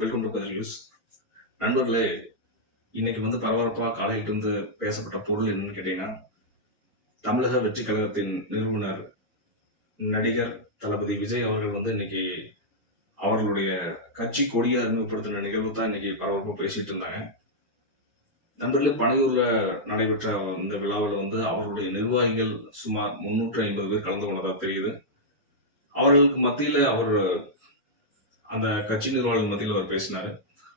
Welcome to Kathir news. நண்பர்களே, இன்னைக்கு பரபரப்பாக காலையில் இருந்து பேசப்பட்ட பொருள் என்னன்னு கேட்டீங்கன்னா, தமிழக வெற்றி கழகத்தின் நிறுவனர் நடிகர் தளபதி விஜய் அவர்கள் இன்னைக்கு அவர்களுடைய கட்சி கொடியை அறிமுகப்படுத்தின நிகழ்வு தான் இன்னைக்கு பரபரப்பாக பேசிட்டு இருந்தாங்க. நண்பர்களே, பனையூர்ல நடைபெற்ற இந்த விழாவில் அவர்களுடைய நிர்வாகிகள் சுமார் 350 பேர் கலந்து கொண்டதா தெரியுது. அவர்களுக்கு மத்தியில் அவர் அந்த கட்சி நிர்வாகிகள் மத்தியில் அவர் பேசினார்.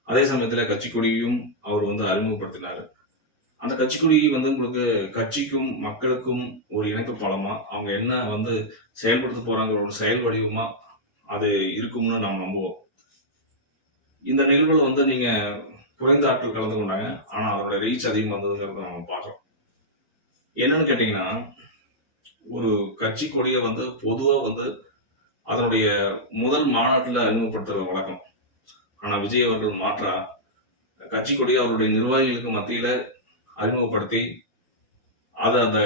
அதே சமயத்தில் கட்சி கொடியையும் அவர் அறிமுகப்படுத்தினார். அந்த கட்சி கொடி உங்களுக்கு கட்சிக்கும் மக்களுக்கும் ஒரு இணைப்பு பாலமா, அவங்க என்ன செயல்படுத்த போறாங்க ஒரு செயல் வடிவமா அது இருக்கும்னு நாம் நம்புவோம். இந்த நிகழ்வுல நீங்க குறைந்த ஆட்கள் கலந்து கொண்டாங்க, ஆனா அதோட ரீச் அதிகம் வந்ததுங்கிறத நம்ம பார்க்கறோம். என்னன்னு கேட்டீங்கன்னா, ஒரு கட்சி கொடியை பொதுவா அதனுடைய முதல் மாநாட்டில் அறிமுகப்படுத்துற வழக்கம். ஆனா விஜய் அவர்கள் மாற்றா கட்சி கொடியை அவருடைய நிர்வாகிகளுக்கு மத்தியில அறிமுகப்படுத்தி அதை அந்த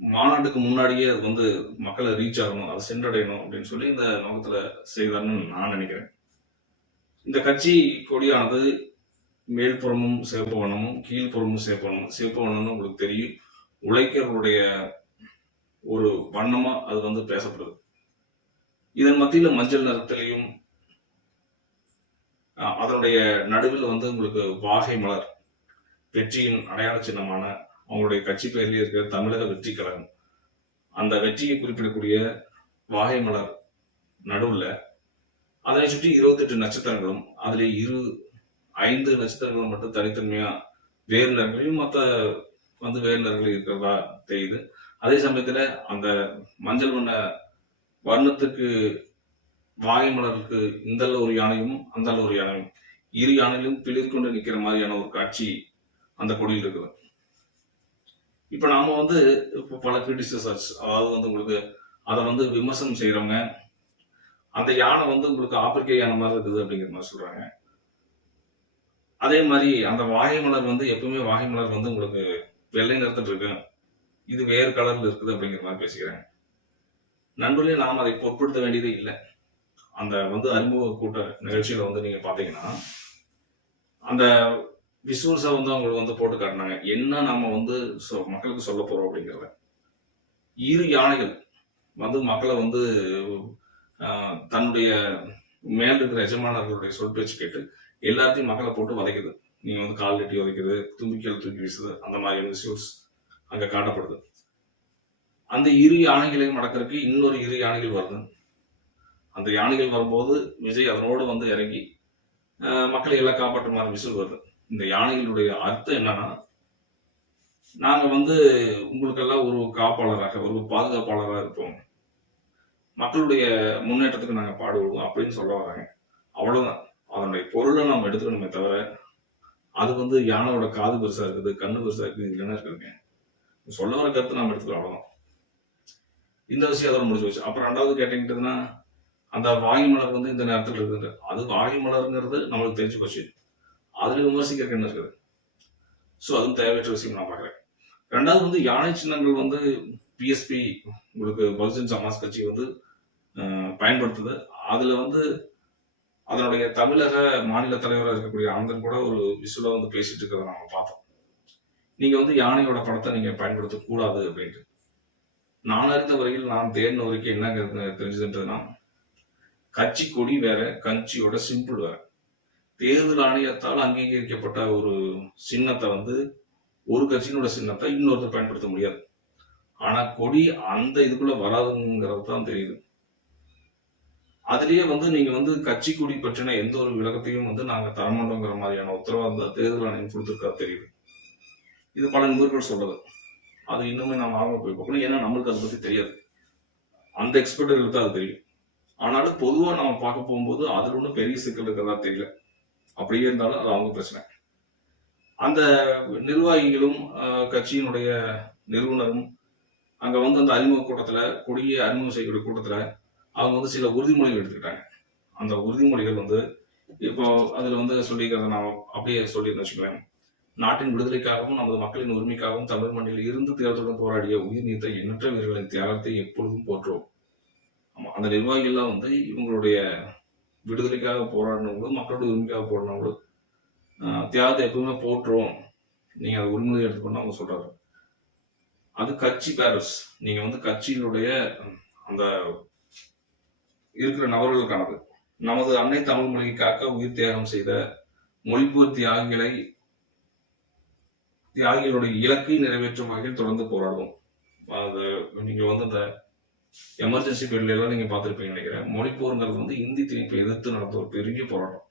மாநாட்டுக்கு முன்னாடியே அது மக்களை ரீச் ஆகணும், அதை சென்றடையணும் அப்படின்னு சொல்லி இந்த நோக்கத்துல செய்தார்னு நான் நினைக்கிறேன். இந்த கட்சி கொடியானது மேல்புறமும் சிவப்பு வண்ணமும் கீழ்ப்புறமும் சிவப்பு வண்ணமும். சிவப்பு வண்ணம்னு உங்களுக்கு தெரியும், உழைக்கிறவருடைய ஒரு வண்ணமா அது பேசப்படுது. இதன் மத்தியில மஞ்சள் நிறத்திலையும் அதனுடைய நடுவில் உங்களுக்கு வாகை மலர், வெற்றியின் அடையாள சின்னமான அவங்களுடைய கட்சி பெயரில் இருக்கிற தமிழக வெற்றி கழகம், அந்த வெற்றியை குறிப்பிடக்கூடிய வாகை மலர் நடுவில் அதனை சுற்றி 28 நட்சத்திரங்களும், அதுல 5 நட்சத்திரங்களும் மட்டும் தனித்தன்மையா வேறு நிறங்களையும் மற்ற வேறு நிறங்கள் இருக்கிறதா தெரியுது. அதே சமயத்துல அந்த மஞ்சள் வண்ண வர்ணத்துக்கு வாகை மலருக்கு இந்தல்ல ஒரு யானையும் அந்தல்ல ஒரு யானையும், இரு யானையிலும் பிளிர் கொண்டு நிற்கிற மாதிரியான ஒரு காட்சி அந்த கொடியில் இருக்குது. இப்ப நாம இப்போ பல கிரிட்டிசைசர்ஸ், அதாவது உங்களுக்கு அதை விமர்சனம் செய்யறவங்க, அந்த யானை உங்களுக்கு ஆப்பிரிக்க யானை மாதிரி இருக்குது அப்படிங்கிற மாதிரி சொல்றாங்க. அதே மாதிரி அந்த வாகை மலர் எப்பவுமே வாகை மலர் உங்களுக்கு வெள்ளை நிறத்தில் இருக்கு, இது வேறு கலர்ல இருக்குது அப்படிங்கிற மாதிரி பேசிக்கிறாங்க. நண்பர்களே, நாம் அதை பொருட்படுத்த வேண்டியதே இல்லை. அந்த அறிமுக கூட்ட நிகழ்ச்சியில நீங்க பாத்தீங்கன்னா, அந்த விசுவல்ஸா அவங்களுக்கு போட்டு காட்டினாங்க என்ன நாம மக்களுக்கு சொல்ல போறோம் அப்படிங்கிறத. இரு யானைகள் மக்களை தன்னுடைய மேல் இருக்கிற எஜமானர்களுடைய சொல் பேச்சு கேட்டு எல்லாத்தையும் மக்களை போட்டு வதைக்குது. நீங்க கால் நெட்டி வதைக்குது, தும்பிக்கையில் தூக்கி வீசுது, அந்த மாதிரி விசுவல்ஸ் அங்க காட்டப்படுது. அந்த இரு யானைகளையும் அடக்கிறதுக்கு இன்னொரு 2 யானைகள் வருது. அந்த யானைகள் வரும்போது விஜய் அதனோடு இறங்கி மக்களை எல்லாம் காப்பாற்றுமாறு விசில் வருது. இந்த யானைகளுடைய அர்த்தம் என்னன்னா, நாங்க உங்களுக்கெல்லாம் ஒரு காப்பாளராக, ஒரு பாதுகாப்பாளராக இருப்போம், மக்களுடைய முன்னேற்றத்துக்கு நாங்க பாடுபடுவோம் அப்படின்னு சொல்ல வராங்க. அவ்வளவுதான். அதனுடைய பொருளை நாம் எடுத்துக்கணுமே தவிர, அது யானையோட காது பெருசா இருக்குது, கண்ணு பெருசா இருக்குது, இல்லைன்னா இருக்குதுங்க. சொல்ல வர கருத்து நாம் எடுத்துக்கிறோம், அவ்வளவுதான். இந்த விஷயம் அதோட முடிச்சு வச்சு. அப்புறம் 2வது கேட்டீங்கன்னா, அந்த வாகை மலர் இந்த நேரத்தில் இருக்குது. அது வாகை மலர்ங்கிறது நம்மளுக்கு தெரிஞ்சு போச்சு, அதுல விமர்சிக்கிறதுக்கு என்ன இருக்குது? ஸோ அதுவும் தேவையற்ற விஷயம் நான் பார்க்குறேன். 2வது யானை சின்னங்கள் பிஎஸ்பி உங்களுக்கு பகுஜன் சமாஜ் கட்சி பயன்படுத்துது. அதுல அதனுடைய தமிழக மாநில தலைவராக இருக்கக்கூடிய ஆனந்தன் கூட ஒரு விஷுவலா பேசிட்டு இருக்கிறத நாம பார்த்தோம். நீங்க யானையோட படத்தை நீங்க பயன்படுத்த கூடாது அப்படின்ட்டு. நான் அறிந்த வரையில், நான் தேடின வரைக்கும் என்ன தெரிஞ்சதுன்றதுன்னா, கட்சி கொடி வேற, கட்சியோட சிம்பிள் வேற. தேர்தல் ஆணையத்தால் அங்கீகரிக்கப்பட்ட ஒரு சின்னத்தை ஒரு கட்சியினோட சின்னத்தை இன்னொருத்தர் பயன்படுத்த முடியாது. ஆனா கொடி அந்த இதுக்குள்ள வராதுங்கிறது தான் தெரியுது. அதுலயே நீங்க கட்சி கொடி பற்றின எந்த ஒரு விளக்கத்தையும் நாங்க தரமாட்டோங்கிற மாதிரியான உத்தரவாதம் தேர்தல் ஆணையம் கொடுத்துருக்கா தெரியுது. இது பல நிபுணர்கள் சொல்றது. அது இன்னுமே நம்ம ஆர்வம் போய் பார்க்கணும். ஏன்னா நம்மளுக்கு அதை பத்தி தெரியாது, அந்த எக்ஸ்பர்ட்டுகளுக்கு தான் அது தெரியும். ஆனாலும் பொதுவா நம்ம பார்க்க போகும்போது அதுல ஒன்றும் பெரிய சிக்கல் இருக்கிறதா தெரியல. அப்படியே இருந்தாலும் அது அவங்க பிரச்சனை. அந்த நிர்வாகிகளும் கட்சியினுடைய நிறுவனரும் அங்க அந்த அறிமுக கூட்டத்துல, கொடியை அறிமுகம் செய்யக்கூடிய கூட்டத்துல அவங்க சில உறுதிமொழிகள் எடுத்துக்கிட்டாங்க. அந்த உறுதிமொழிகள் இப்போ அதுல சொல்லிக்கிறத நான் அப்படியே சொல்லியிருந்தேன் வச்சுக்கோங்க. நாட்டின் விடுதலைக்காகவும் நமது மக்களின் உரிமைக்காகவும் தமிழ் மண்ணில் இருந்து தேர்தலுடன் போராடிய உயிர் நீத்த எண்ணற்ற வீரர்களின் தியாகத்தை எப்பொழுதும் போற்றோம். ஆமா, அந்த நிர்வாகிகள்லாம் இவங்களுடைய விடுதலைக்காக போராடினவங்களும் மக்களோட உரிமைக்காக போராடினவங்களும் தியாகத்தை எப்பவுமே போட்டுருவோம், நீங்க அதை உரிமையை எடுத்துக்கணும் அவங்க சொல்றாரு. அது கட்சி பேரஸ், நீங்க வந்து கட்சியினுடைய அந்த இருக்கிற நபர்களுக்கானது. நமது அன்னை தமிழ் மொழிக்காக உயிர் தியாகம் செய்த மொழிப்போர் தியாகிகளுடைய இலக்கை நிறைவேற்றும் வகையில் தொடர்ந்து போராடுவோம். அது நீங்க வந்து இந்த எமர்ஜென்சி பீரியட்ல எல்லாம் நீங்க பார்த்துருப்பீங்க நினைக்கிறேன். மொழிப்போருங்கிறது வந்து இந்தி திணிப்பை எதிர்த்து நடந்த ஒரு பெரிய போராட்டம்.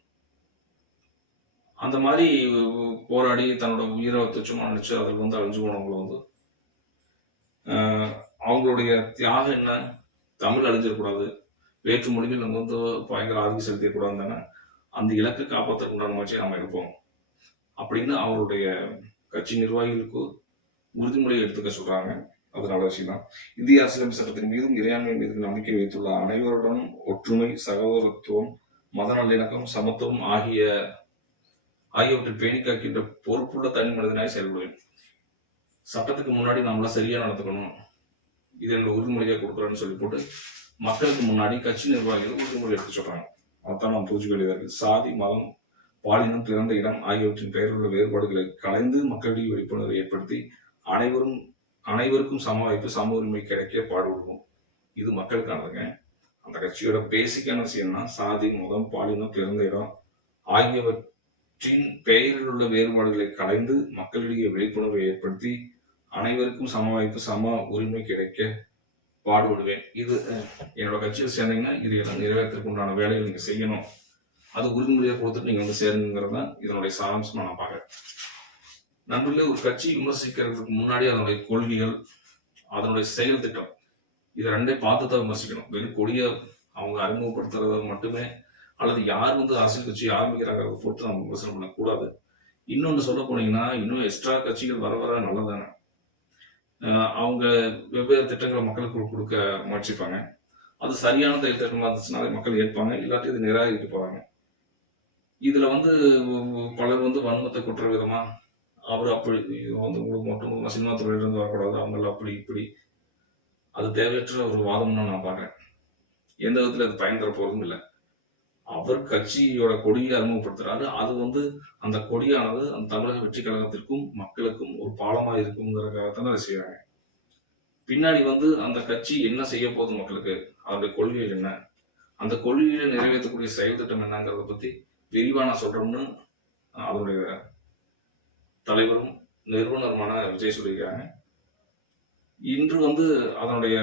அந்த மாதிரி போராடி தன்னோட உயிரை துச்சமா நினைச்சு அதில் வந்து அழிஞ்சு போனவங்களை வந்து அவங்களுடைய தியாகம் என்ன, தமிழ் அழிஞ்சிடக்கூடாது, வேற்று மொழிகள் நம்ம வந்து பயங்கர ஆதிக்கம் செலுத்திடக்கூடாது தானே, அந்த இலக்கை காப்பாற்றுக்கு உண்டான முயற்சியை நம்ம எடுப்போம் அப்படின்னு அவருடைய கட்சி நிர்வாகிகளுக்கு உறுதிமொழியை எடுத்துக்க சொல்றாங்க. அது நல்ல விஷயம் தான். இந்திய அரசியலமைப்பு சட்டத்தின் மீதும் இறையாண்மை மீது நம்பிக்கை வைத்துள்ள அனைவருடனும் ஒற்றுமை, சகோதரத்துவம், மத நல்லிணக்கம், சமத்துவம் ஆகியவற்றை பேணி காக்கின்ற பொறுப்புள்ள தனி மனிதனாய் செயல்படுவேன். சட்டத்துக்கு முன்னாடி நம்மள சரியா நடந்துக்கணும், இது என்னோட உறுதிமொழியை கொடுக்குறேன்னு சொல்லி போட்டு மக்களுக்கு முன்னாடி கட்சி நிர்வாகிகள் உறுதிமொழி எடுத்து சொல்றாங்க. அதான் நம்ம புரிஞ்சுக்க வேண்டியதா இருக்கு. சாதி, மதம், பாலினம், பிறந்த இடம் ஆகியவற்றின் பெயரில் உள்ள வேறுபாடுகளை கலைந்து மக்களிடையே விழிப்புணர்வை ஏற்படுத்தி அனைவருக்கும் சம வாய்ப்பு, சம உரிமை கிடைக்க பாடுபடுவோம். இது மக்களுக்கானதுங்க. அந்த கட்சியோட பேசிக்கான விஷயம்னா சாதி, மதம், பாலினம், பிறந்த இடம் ஆகியவற்றின் பெயரில் உள்ள வேறுபாடுகளை கலைந்து மக்களிடையே விழிப்புணர்வை ஏற்படுத்தி அனைவருக்கும் சம வாய்ப்பு, சம உரிமை கிடைக்க பாடுபடுவேன். இது என்னோட கட்சியில் சேர்ந்தீங்கன்னா இது எல்லாம் நிறைவேற்றத்துக்கு உண்டான வேலைகள் நீங்க செய்யணும், அது உறுதிமொழியை கொடுத்துட்டு நீங்க வந்து சேருங்கிறது தான் இதனுடைய சாராம்சமா நான் பார்க்குறேன். நண்பர்களே, ஒரு கட்சி விமர்சிக்கிறதுக்கு முன்னாடி அதனுடைய கொள்கைகள், அதனுடைய செயல் திட்டம், இது ரெண்டையும் பார்த்து தான் விமர்சிக்கணும். வெறும் கொடிய அவங்க அறிமுகப்படுத்துறத மட்டுமே அல்லது யார் வந்து அரசியல் கட்சி ஆரம்பிக்கிறாங்கிறத பொறுத்து நம்ம விமர்சனம் பண்ணக்கூடாது. இன்னொன்று சொல்ல போனீங்கன்னா இன்னும் எக்ஸ்ட்ரா கட்சிகள் வர வர நல்லதானே. அவங்க வெவ்வேறு திட்டங்களை மக்களுக்கு கொடுக்க முயற்சிப்பாங்க. அது சரியான செயல் திட்டமாக இருந்துச்சுன்னா மக்கள் ஏற்பாங்க, இல்லாட்டி இது நிராகரிக்க போறாங்க. இதுல வந்து பலர் வந்து வன்மத்தை குற்ற விதமா அவர் அப்படி வந்து உங்களுக்கு மட்டும் சினிமா துறையிலிருந்து வரக்கூடாது, அவங்கள அப்படி இப்படி, அது தேவையற்ற ஒரு வாதம்னு நான் பார்க்குறேன். எந்த விதத்துல அது பயன் தர போறதும் இல்லை. அவர் கட்சியோட கொடியை அறிமுகப்படுத்துறாரு, அது வந்து அந்த கொடியானது அந்த தமிழக வெற்றி கழகத்திற்கும் மக்களுக்கும் ஒரு பாலமா இருக்குங்கிறதுக்காகத்தானே அதை செய்யறாங்க. பின்னாடி வந்து அந்த கட்சி என்ன செய்ய போகுது மக்களுக்கு, அவருடைய கொள்கைகள் என்ன, அந்த கொள்கைகளை நிறைவேற்றக்கூடிய செயல் திட்டம் என்னங்கிறத பத்தி விரிவா நான் சொல்றோம்னு அவருடைய தலைவரும் நிறுவனருமான விஜய் சொல்லியிருக்காங்க. இன்று வந்து அதனுடைய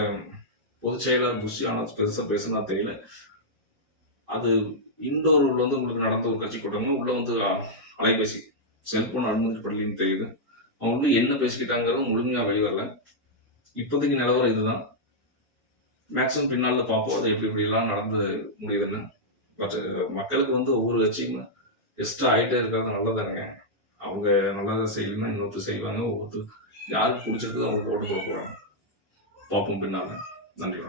பொதுச் செயலாளர் புஷி ஆனந்த் பெருசா பேசுனா தெரியல. அது இண்டோர் வந்து உங்களுக்கு நடந்த ஒரு கட்சி கூட்டங்க உள்ள வந்து அலைபேசி செல்போன் அனுமதிப்படலின்னு தெரியுது. அவங்க வந்து என்ன பேசிக்கிட்டாங்கிறது முழுமையா வெளிவரல. இப்போதைக்கு நிலவரம் இதுதான். மேக்சிமம் பின்னால பார்ப்போம் அது எப்படி எல்லாம் நடந்து முடியுதுன்னு. பட் மக்களுக்கு வந்து ஒவ்வொரு கட்சியும் எக்ஸ்ட்ரா ஆகிட்டே இருக்கிறது நல்லதானுங்க. அவங்க நல்லதாக செய்யலைன்னா இன்னொருத்தர் செய்வாங்க, ஒவ்வொருத்தர் யாருக்கு பிடிச்சிருக்குதோ அவங்க ஓட்டு கொடுக்க போறாங்க. பார்ப்போம் பின்னால. நன்றி.